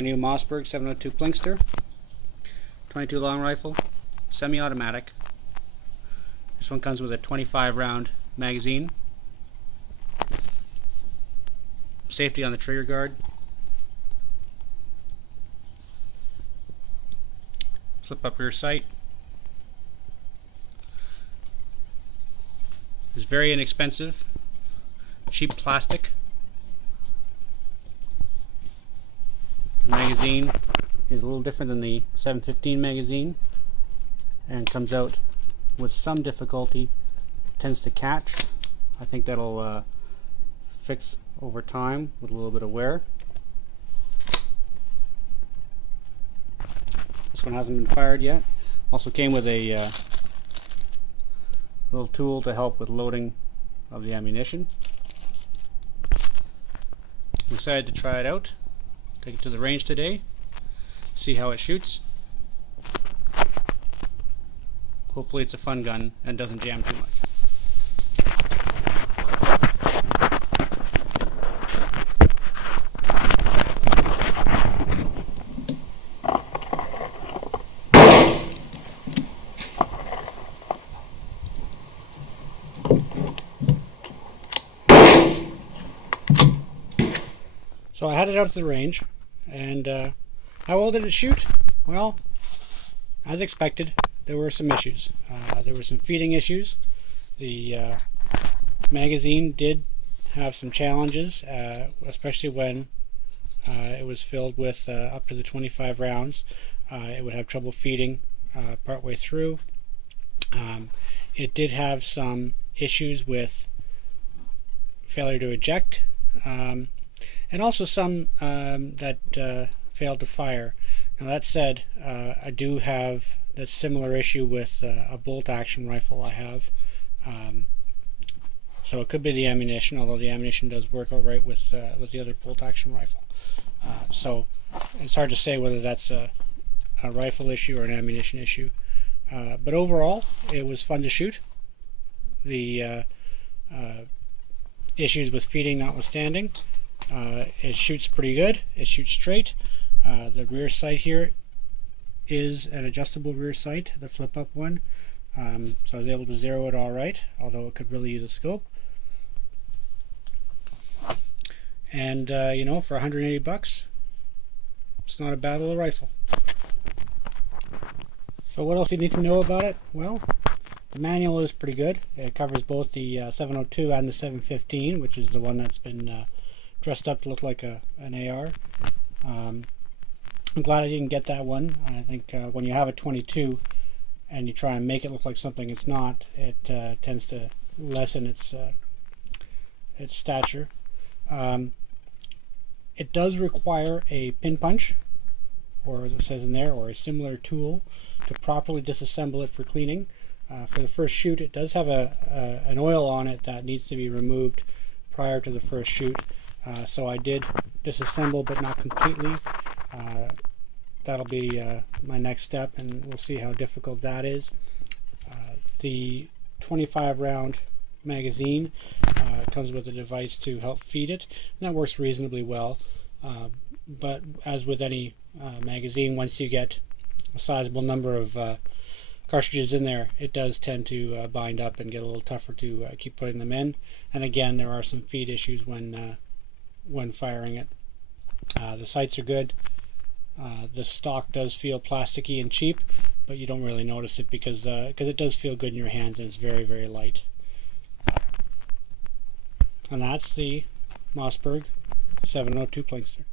my new Mossberg 702 Plinkster, 22 long rifle, semi-automatic. This one comes with a 25 round magazine, safety on the trigger guard, flip up rear sight. It's very inexpensive, cheap plastic. The magazine is a little different than the 715 magazine and comes out with some difficulty. It tends to catch. I think that'll fix over time with a little bit of wear. This one hasn't been fired yet. Also came with a little tool to help with loading of the ammunition. I'm excited to try it out. Take it to the range today, see how it shoots. Hopefully it's a fun gun and doesn't jam too much. So I had it out to the range, and how well did it shoot? Well, as expected, there were some issues. There were some feeding issues. The magazine did have some challenges, especially when it was filled with up to the 25 rounds. It would have trouble feeding partway through. It did have some issues with failure to eject. And also some that failed to fire. Now that said, I do have that similar issue with a bolt action rifle I have. So it could be the ammunition, although the ammunition does work all right with the other bolt action rifle. So it's hard to say whether that's a rifle issue or an ammunition issue. But overall, it was fun to shoot. The issues with feeding notwithstanding, it shoots pretty good. It shoots straight. The rear sight here is an adjustable rear sight, the flip up one. So I was able to zero it all right, although it could really use a scope. And you know, for 180 bucks, it's not a bad little rifle. So what else do you need to know about it? Well, the manual is pretty good. It covers both the 702 and the 715, which is the one that's been dressed up to look like an AR. I'm glad I didn't get that one. I think when you have a 22 and you try and make it look like something it's not, it tends to lessen its stature. It does require a pin punch, or as it says in there, or a similar tool to properly disassemble it for cleaning. For the first shoot, it does have an oil on it that needs to be removed prior to the first shoot. So I did disassemble, but not completely. That'll be my next step, and we'll see how difficult that is. The 25 round magazine comes with a device to help feed it, and that works reasonably well. But as with any magazine, once you get a sizable number of cartridges in there, it does tend to bind up and get a little tougher to keep putting them in. And again, there are some feed issues when firing it. The sights are good. The stock does feel plasticky and cheap, but you don't really notice it because it does feel good in your hands, and it's very, very light. And that's the Mossberg 702 Plinkster.